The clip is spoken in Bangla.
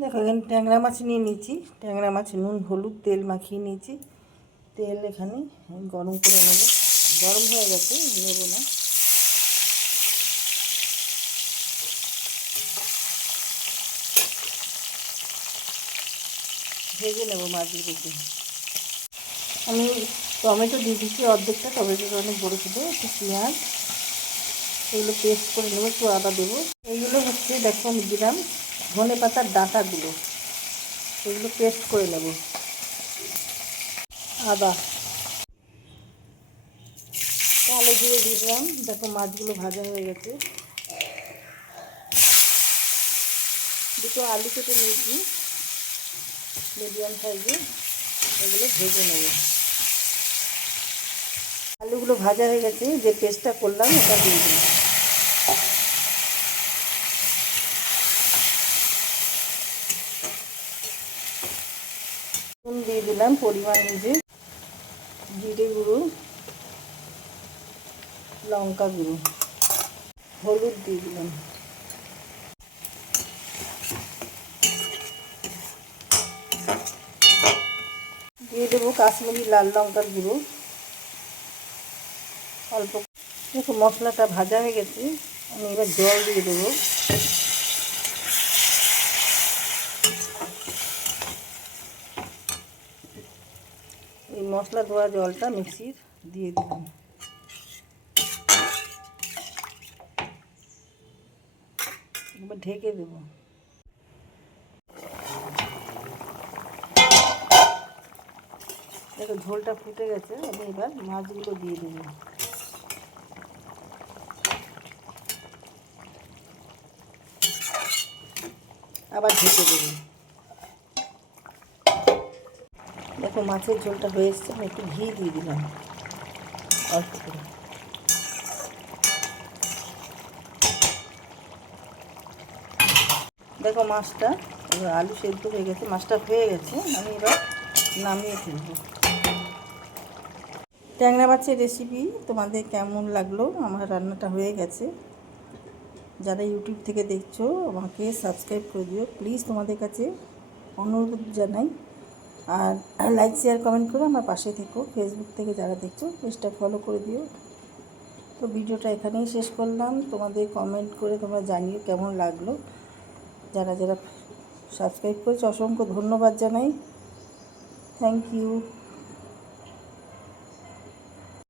দেখো এখানে ট্যাংরা মাছ নিয়ে নিয়েছি। ট্যাংরা মাছ নুন হলুদ তেল মাখিয়ে নিয়েছি। তেল এখানে গরম করে নেব। গরম হয়ে গেছে, নেব না। ভেজে নেব মাছগুলোকে। আমি টমেটো দিয়ে দিচ্ছি অর্ধেকটা, টমেটোটা অনেক বড়ো ছিল। একটু পেঁয়াজ, এগুলো পেস্ট করে নেবো, একটু আদা দেবো। এইগুলো হচ্ছে দেখো আমি দিলাম ধনে পাতার ডাঁটাগুলো, এগুলো পেস্ট করে নেব। আদা, কালো জিরে দিয়ে দিলাম। দেখো মাছগুলো ভাজা হয়ে গেছে। দুটো আলু কেটে নিয়েছি মিডিয়াম সাইজে, এগুলো ভেজে নেব। আলুগুলো ভাজা হয়ে গেছে, যে পেস্টটা করলাম ওটা দিয়ে দিলাম। নুন দিয়ে দিলাম পরিমাণ অনুযায়ী, জিরে গুঁড়ো, লঙ্কা গুঁড়ো, হলুদ দিয়ে দিলাম। দিয়ে দেবো কাশ্মীরি লাল লঙ্কার গুঁড়ো অল্প। দেখো মশলাটা ভাজা হয়ে গেছে, আমি এবার জল দিয়ে দেবো। এই মশলা ধোয়া জলটা মিক্সির দিয়ে দিলাম। এবার ঢেকে দেবো। দেখো ঝোলটা ফুটে গেছে, আমি এবার মাছগুলো দিয়ে দেবো। আবার ঢেকে দেবো। দেখো মাছের ঝোলটা হয়ে এসছে, আমি একটু ঘি দিয়ে দিলাম অল্প করে। দেখো মাছটা এবার আলু সেদ্ধ হয়ে গেছে, মাছটা হয়ে গেছে, আমি এবার নামিয়ে ফেলবো। ট্যাংরা মাছের রেসিপি তোমাদের কেমন লাগলো? আমার রান্নাটা হয়ে গেছে। যারা ইউটিউব থেকে দেখছো আমাকে সাবস্ক্রাইব করে দিও প্লিজ, তোমাদের কাছে অনুরোধ জানাই। আর লাইক শেয়ার কমেন্ট করে আমার পাশে থেকো। ফেসবুক থেকে যারা দেখছো পেজটা ফলো করে দিও। তো ভিডিওটা এখানেই শেষ করলাম। তোমাদের কমেন্ট করে তোমরা জানিও কেমন লাগলো। যারা যারা সাবস্ক্রাইব করেছো অসংখ্য ধন্যবাদ জানাই। Thank you.